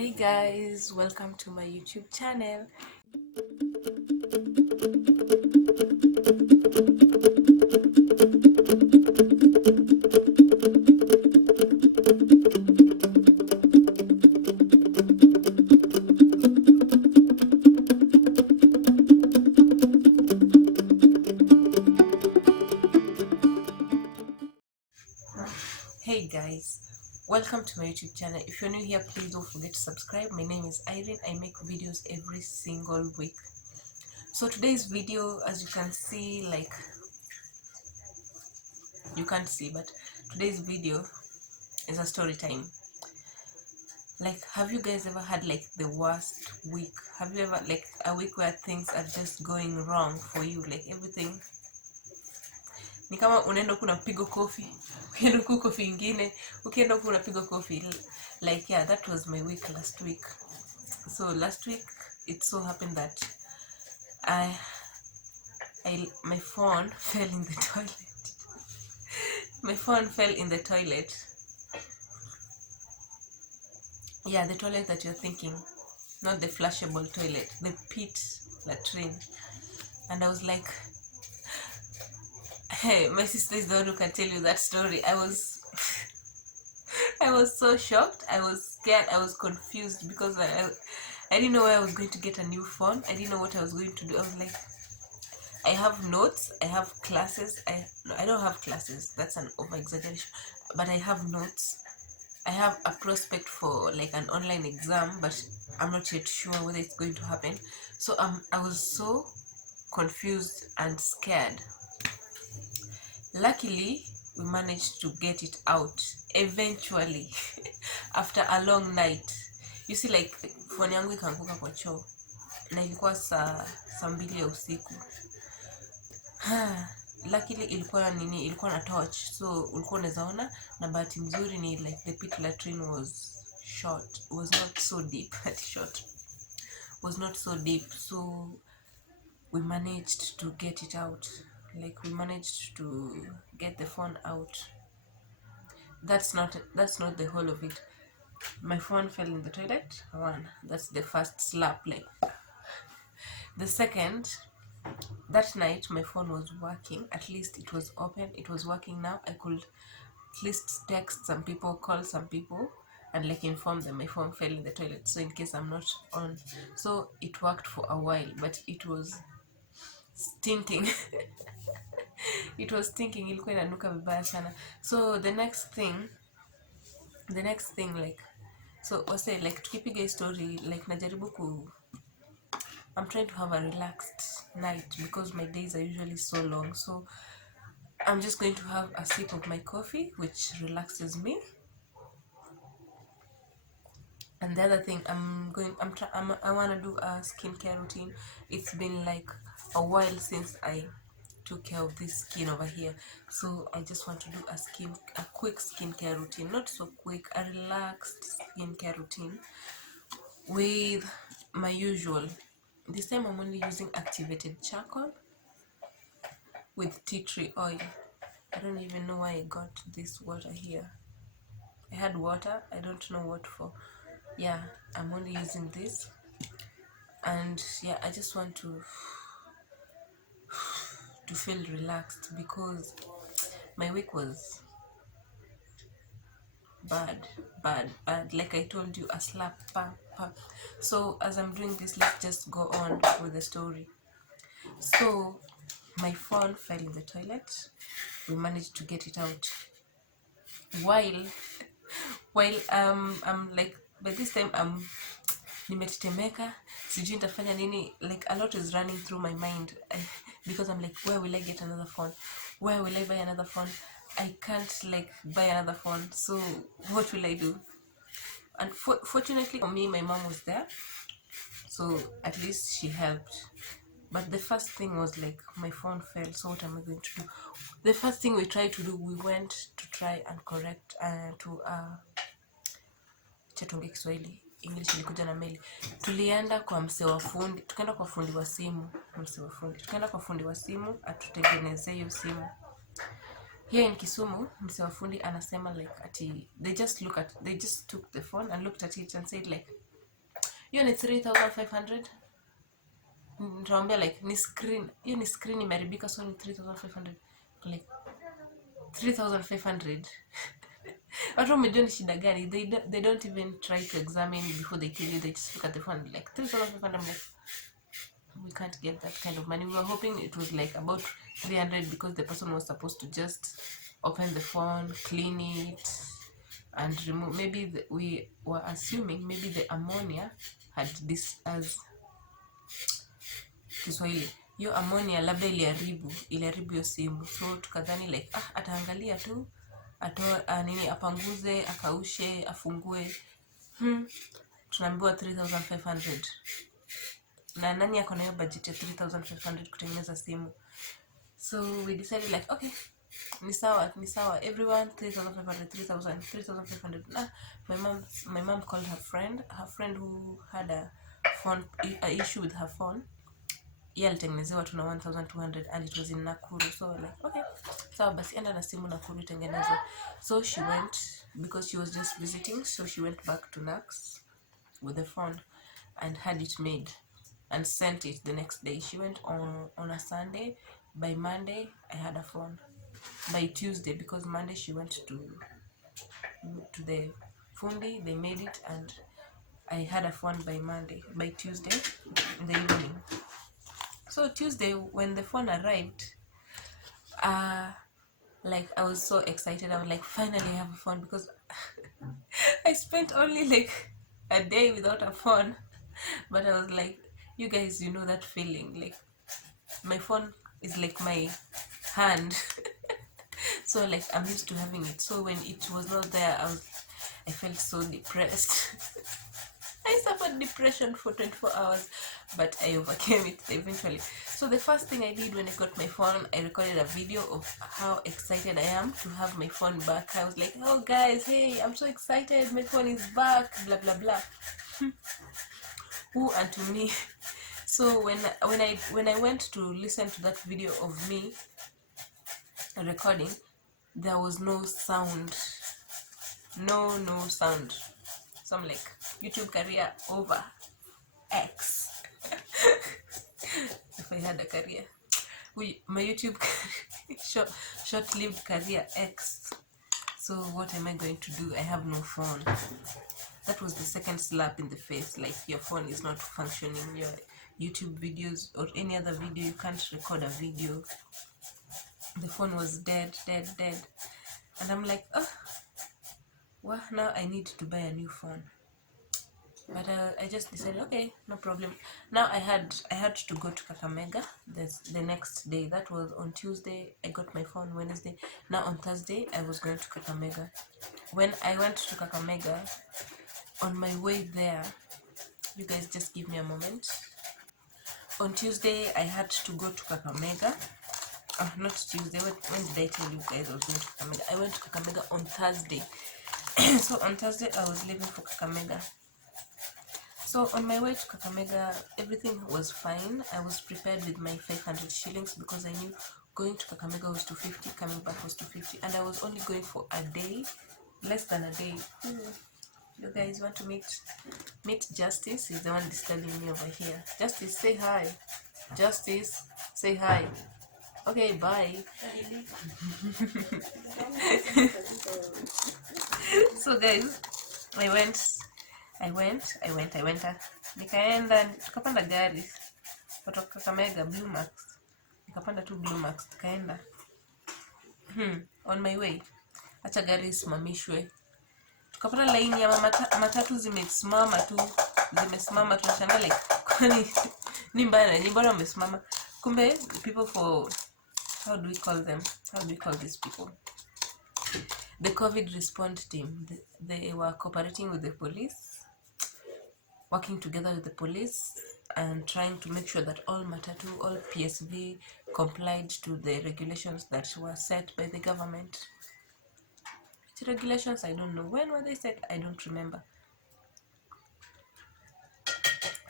Hey guys, welcome to my YouTube channel. Hey guys, welcome to my YouTube channel. If you're new here, please don't forget to subscribe. My name is Irene. I make videos every single week. So today's video, as you can see, like you can't see, but today's video is a story time. Like, have you guys ever had like the worst week? Have you ever like a week where things are just going wrong for you? Like everything ni kama unaenda huku unapiga kofi, ukienda huku kofi ingine, ukienda huku unapiga kofi. Like yeah, that was my week last week. So last week it so happened that my phone fell in the toilet. My phone fell in the toilet. Yeah, the toilet that you're thinking, not the flushable toilet, the pit latrine. And I was like, hey, my sister is the one who can tell you that story. I was so shocked. I was scared. I was confused because I didn't know where I was going to get a new phone. I didn't know what I was going to do. I was like, I have notes, I have classes. I don't have classes. That's an over exaggeration. But I have notes. I have a prospect for like an online exam, but I'm not yet sure whether it's going to happen. So I was so confused and scared. Luckily, we managed to get it out eventually after a long night. You see, like phone yangu ikaanguka kwa choo na ilikuwa saa 2 ya usiku. Luckily ilikuwa na torch, so ulikuwa unaweza ona, na bahati mzuri ni like the pit latrine was short, was not so deep. Short was not so deep, so we managed to get it out. Like we managed to get the phone out. That's not the whole of it. My phone fell in the toilet. One, that's the first slap. Like the second, that night my phone was working. At least it was open, it was working. Now I could at least text some people, call some people, and like inform them my phone fell in the toilet, so in case I'm not on. So it worked for a while, but it was stinking. It was stinking. Ilikuwa inanuka vibaya sana. So the next thing like, so wase like tukipiga story, like najaribu I'm trying to have a relaxed night because my days are usually so long. So I'm just going to have a sip of my coffee, which relaxes me. And the other thing, I want to do a skincare routine. It's been like a while since I took care of this skin over here, so I just want to do a quick skincare routine. Not so quick, a relaxed skincare routine with my usual. This time I'm only using activated charcoal with tea tree oil. I don't even know why I got this water here. I had water, I don't know what for. Yeah, I'm only using this. And yeah, I just want to feel relaxed because my week was bad. Like I told you, a slap. So as I'm doing this, let's just go on with the story. So my phone fell in the toilet. We managed to get it out while I'm like, by this time nimetetemeka, sijui nitafanya nini. Like a lot is running through my mind because I'm like, where will I get another phone? Where will I buy another phone? I can't like buy another phone, so what will I do? And fortunately for me, my mom was there, so at least she helped. But the first thing was like, my phone fell, so what am I going to do? The first thing we tried to do, we went to try and correct chatunge Kiswahili, English ilikuja na meli. Tulienda kwa msee wa fundi, tukaenda kwa fundi wa simu, tukaenda kwa fundi wa simu atutengenezee hiyo simu. Here in Kisumu, msee wa fundi anasema like ati they just took the phone and looked at it and said like, hiyo ni 3500. Nitaambia like ni screen, hiyo ni screen imeharibika, so ni 3500. Like 3500. Watu wamejua ni shida gani. They don't even try to examine before they tell you. They just look at the phone like 3500. Like, we can't get that kind of money. We were hoping it was like about 300 because the person was supposed to just open the phone, clean it, and remove. Maybe we were assuming maybe the ammonia had this as Kiswahili. Hiyo ammonia labda iliharibu hiyo simu. So tukadhani like ataangalia tu, atoa nini, apanguze, akaushe, afungue. Tunaambiwa 3500. Na nani ako na hiyo budget ya 3500 kutengeneza simu? So we decided like okay, ni sawa everyone, 3500. My mom called her friend who had a issue with her phone. Alitengenezewa tu na 1200 and it was in Nakuru. So like okay, sawa basi enda na simu Nakuru tengenezwe. So she went, because she was just visiting, so she went back to Nax with the phone and had it made and sent it the next day. She went on a Sunday. By Monday I had a phone. By Tuesday, because Monday she went to the fundi, they made it, and I had a phone by Monday. By Tuesday in the evening. So Tuesday when the phone arrived, like I was so excited. I was like, finally I have a phone, because I spent only like a day without a phone. But I was like, you guys, you know that feeling, like my phone is like my hand. So like I'm used to having it. So when it was not there, I felt so depressed. I suffered depression for 24 hours, but I overcame it eventually. So the first thing I did when I got my phone, I recorded a video of how excited I am to have my phone back. I was like, oh guys, hey, I'm so excited, my phone is back, blah blah blah. Who and to me. So when I went to listen to that video of me recording, there was no sound. No sound. So I'm like, YouTube career over. X. If I had a career. My YouTube short-lived career X. So what am I going to do? I have no phone. That was the second slap in the face. Like, your phone is not functioning. Your YouTube videos or any other video, you can't record a video. The phone was dead. And I'm like, well, now I need to buy a new phone. But I just decided, okay, no problem. Now I had to go to Kakamega the next day. That was on Tuesday. I got my phone Wednesday. Now on Thursday I was going to Kakamega. When I went to Kakamega, on my way there, you guys just give me a moment. On Tuesday I had to go to Kakamega. Not Tuesday. When did I tell you guys I was going to Kakamega? I went to Kakamega on Thursday. So on Thursday I was leaving for Kakamega. So on my way to Kakamega, everything was fine. I was prepared with my 500 shillings because I knew going to Kakamega was 250, coming back was 250, and I was only going for a day, less than a day. You guys want to meet Justice? He's the one disturbing me over here. Justice, say hi. Justice, say hi. Okay, bye. So guys, I went. Nikaenda, tukapanda gari kutoka Kakamega Blue Max. Nikapanda tu Blue Max, tukaenda. On my way, acha gari isimamishwe. Tukapata line ya matatu zimesimama tu. Tunashangaa like, kwani ni mbona wamesimama? Kumbe people for, how do we call these people? The COVID response team. They were cooperating with the police, working together with the police and trying to make sure that all PSV complied to the regulations that were set by the government. The regulations, I don't know. When were they set? I don't remember.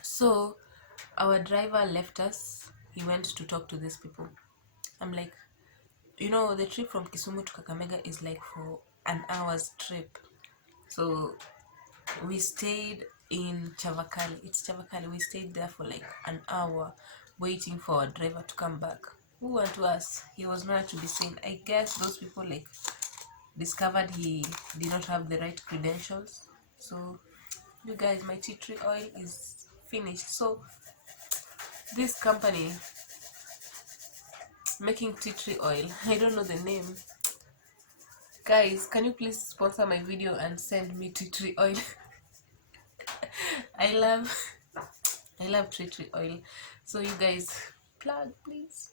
So our driver left us. He went to talk to these people. I'm like, the trip from Kisumu to Kakamega is like for an hour's trip. So we stayed in Chavakali. It's Chavakali. We stayed there for like an hour waiting for our driver to come back. Who went to us? He was nowhere to be seen. I guess those people like discovered he did not have the right credentials. So you guys, my tea tree oil is finished. So this company making tea tree oil, I don't know the name. Guys, can you please sponsor my video and send me tea tree oil? I love tea tree oil. So you guys, plug please.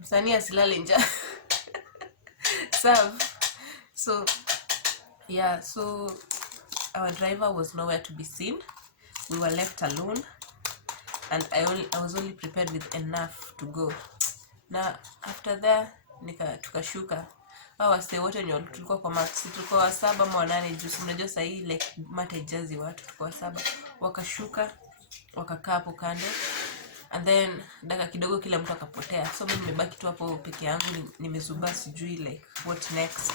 Msanii asilale njaa. Serve. So yeah, so our driver was nowhere to be seen. We were left alone, and I was only prepared with enough to go. Na after there tukashuka. Wase wote wenye tulikuwa kwa maxi, tulikuwa 7 ama 8 juu unajua sasa hii like mata ijazi watu, tulikuwa 7. Wakashuka, wakakaa hapo kando, and then dakika kidogo kila mtu akapotea. So mimi nimebaki tu hapo peke yangu, nimezuba sijui like what next.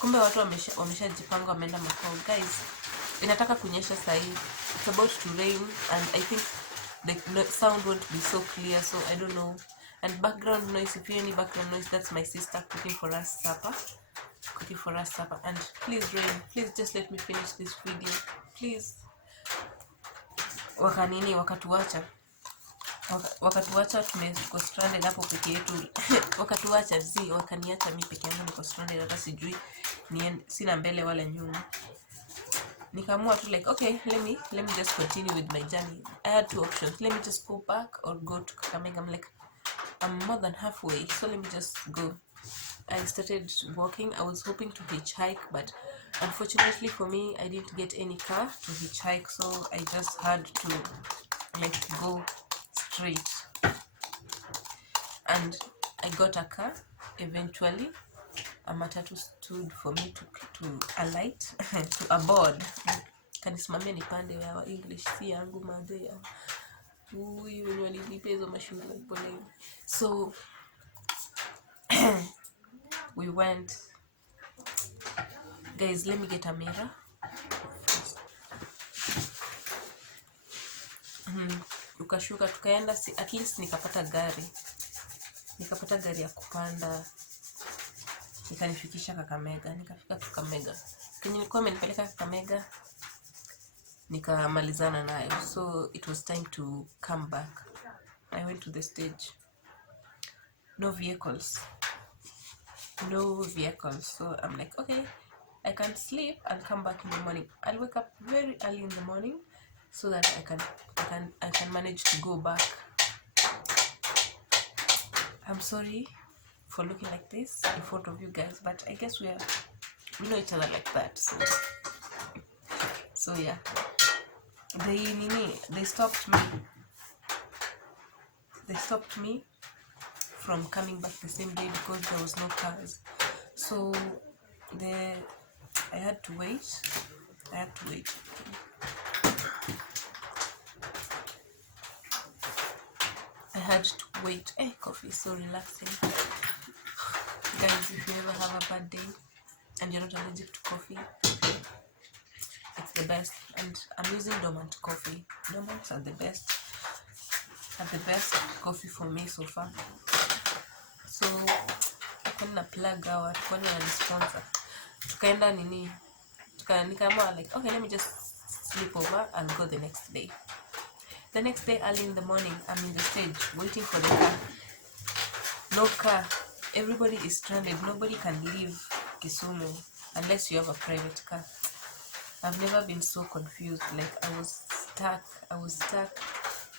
Kumbe watu wameshajipanga wameenda makao. Guys, inataka kunyesha sasa hii. It's about to rain, and I think the sound won't be so clear, so I don't know. And background noise, if you hear any background noise, that's my sister cooking for us supper. And please rain, please just let me finish this video, please. Wakatuacha tuko stranded hapo peke yetu. Wakatuacha wakaniacha mimi peke yangu niko stranded, hata sijui sina mbele wala nyuma. Nikaamua tu like, okay, let me just continue with my journey. I had 2 options. Let me just go back or go to Kakamega. I'm like, I'm more than halfway, so let me just go. I started walking. I was hoping to hitchhike, but unfortunately for me, I didn't get any car to hitchhike, so I just had to like go straight. And I got a car eventually. A matatu stood for me to alight, to aboard. Kanisimamia nipande ya English si yangu madhe. Huyu walinipa hizo mashule pole. So we went. Guys, let me get a mirror. Tukashuka tukaenda, at least nikapata gari ya kupanda, nikanifikisha Kakamega. Nikafika Kakamega, kenye nilikuwa amenipeleka Kakamega nikamalizana nayo. So it was time to come back. I went to the stage. No vehicles. So I'm like, okay, I can sleep and come back in the morning. I'll wake up very early in the morning so that I can manage to go back. I'm sorry for looking like this in front of you guys, but I guess we know each other like that. So yeah, they stopped me from coming back the same day because there was no cars. So I had to wait. Hey, coffee is so relaxing. Guys, if you ever have a bad day and you're not allergic to coffee, it's the best. And I'm using dormant coffee. Dormants are the best coffee for me so far. So kuna plug out, kuna sponsor. Tukaenda nikaamua like, okay, let me just sleep over and go the next day. The next day early in the morning, I'm in the stage waiting for the car. No car. Everybody is stranded. Nobody can leave Kisumu unless you have a private car. I've never been so confused. Like I was stuck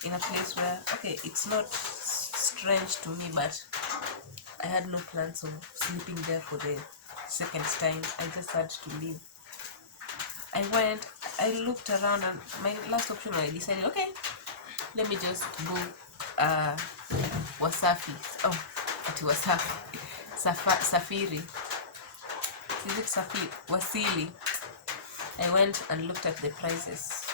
in a place where, okay, it's not strange to me, but I had no plans of sleeping there for the second time. I just had to leave. I looked around, and my last option, I decided, okay, let me just go Wasafi. Oh, ati Wasafi. Safiri. Is it Safiri? Wasili. I went and looked at the prices.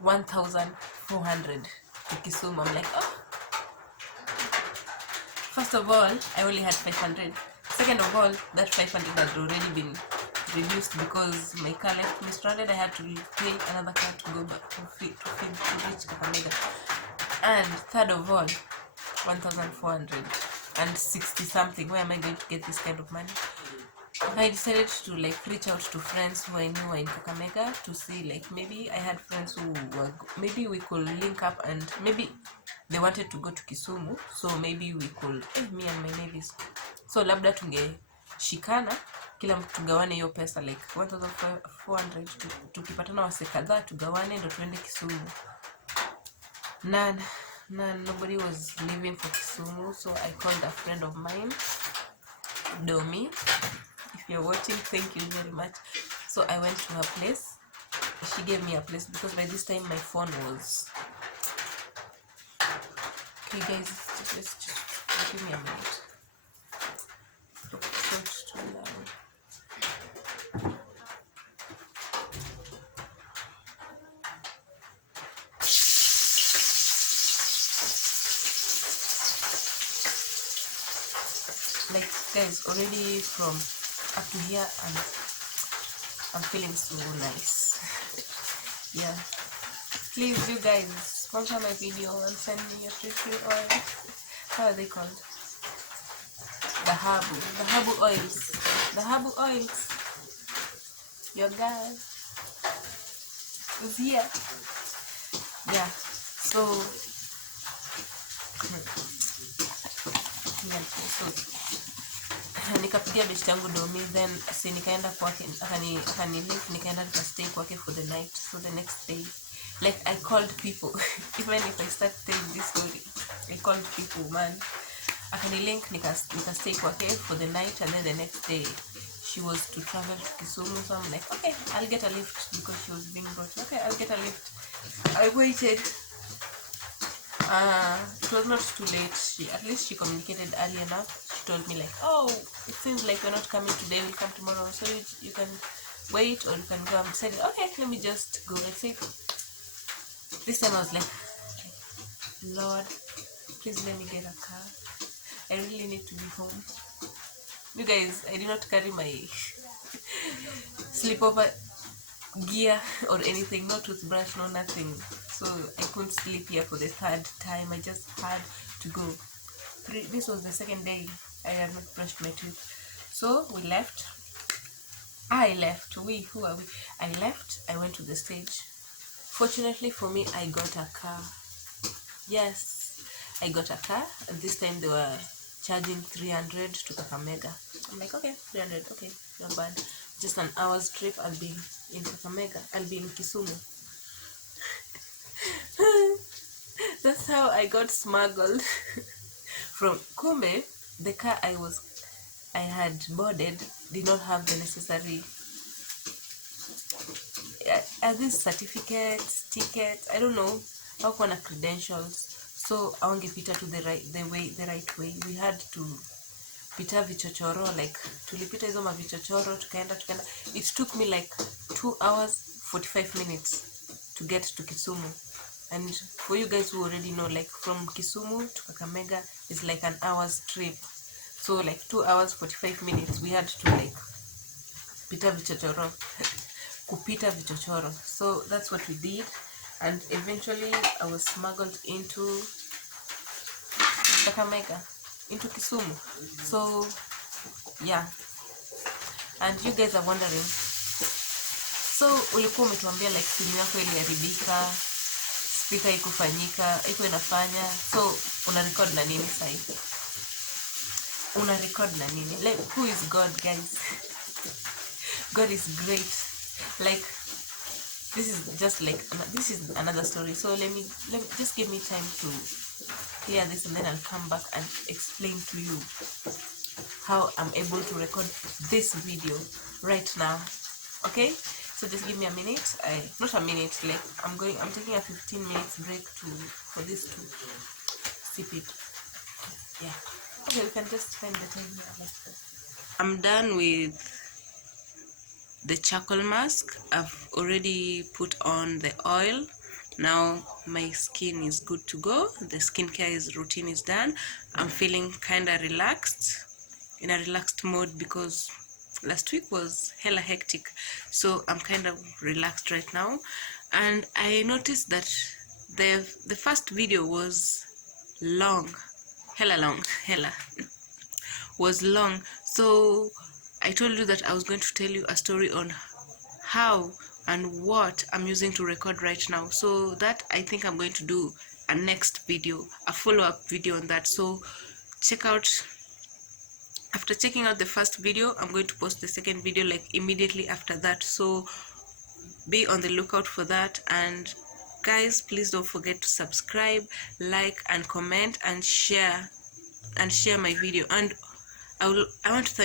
1,400 to Kisumu. I'm like, oh. First of all, I only had 500. Second of all, that 500 had already been reduced because my car left me stranded. I had to pay another car to go back to reach Kakamega. And third of all, 1,460 something. Where am I going to get this kind of money? I decided to like reach out to friends who I knew were in Kakamega to see, like, maybe I had friends who were, maybe we could link up, and maybe they wanted to go to Kisumu, so maybe we could, me and my neighbors, so labda tungeshikana, kila mtu tugawane hiyo pesa, like 1,400, tukipatana wase kadhaa tugawane ndo tuende Kisumu. Nobody was leaving for Kisumu, so I called a friend of mine, Domi. If you're watching, thank you very much. So I went to her place. She gave me a place because by this time my phone was... Okay guys, just give me a minute. It's too loud. Like guys, already from up to here and I'm feeling so nice. Yeah, please you guys sponsor my video and send me your free oil. How are they called? The habu oils. Your guy is here. Yeah, so nikapigia best yangu Domi, then nikaenda kwake, akanilink, nikaenda nikastay kwake for the night. So the next day, like, I called people. Even if I start telling this story, I called people, man. Akanilink, nikastay kwake for the night, and then the next day she was to travel to Kisumu. So I'm like, okay, I'll get a lift because she was being brought. Okay, I'll get a lift. I waited. It was not too late. At least she communicated early enough. She told me like, oh, it seems like you're not coming today, we'll come tomorrow, so you can wait or you can go. I said, okay, let me just go. I said, this time I was like, Lord, please let me get a car. I really need to be home. You guys, I did not carry my sleepover gear or anything, no toothbrush, no nothing. So I couldn't sleep here for the third time. I just had to go. This was the second day I had not brushed my teeth. So we left. I left. Who are we? I left. I went to the stage. Fortunately for me, I got a car. Yes, I got a car. And this time they were charging 300 to Kakamega. I'm like, okay, 300, okay, not bad. Just an hour's trip. I'll be in Kakamega. I'll be in Kisumu. That's how I got smuggled from Kumbe. The car I had boarded did not have the necessary these certificates, tickets, I don't know, how kuna credentials. So awangepita to the right way. We had to pita vichochoro, like tulipita hizo mavichochoro, tukaenda. It took me like 2 hours 45 minutes to get to Kisumu. And for you guys who already know, like from Kisumu to Kakamega is like an hour's trip. So like 2 hours 45 minutes we had to like kupita vichochoro. So that's what we did, and eventually I was smuggled into Kakamega, into Kisumu. So yeah, and you guys are wondering, so ulikuwa umetuambia like simu yako iliharibika, speaker ikufanyika, iko inafanya, so una record na nini sasa? Una record na nini? Like, who is God, guys? God is great. Like, this is another story. So let me just give me time to clear this, and then I'll come back and explain to you how I'm able to record this video right now. Okay, so just give me a minute. Not a minute, like I'm taking a 15 minutes break for this to sip it. Yeah, okay, we can just spend the time here. I'm done with the charcoal mask. I've already put on the oil. Now my skin is good to go. The skincare routine is done. I'm feeling kind of relaxed, in a relaxed mode, because last week was hella hectic, so I'm kind of relaxed right now. And I noticed that the first video was long, hella long, hella was long. So I told you that I was going to tell you a story on how and what I'm using to record right now. So that, I think I'm going to do a next video, a follow-up video on that. So check out, after checking out the first video, I'm going to post the second video like immediately after that, so be on the lookout for that. And guys, please don't forget to subscribe, like and comment and share my video. And I want to thank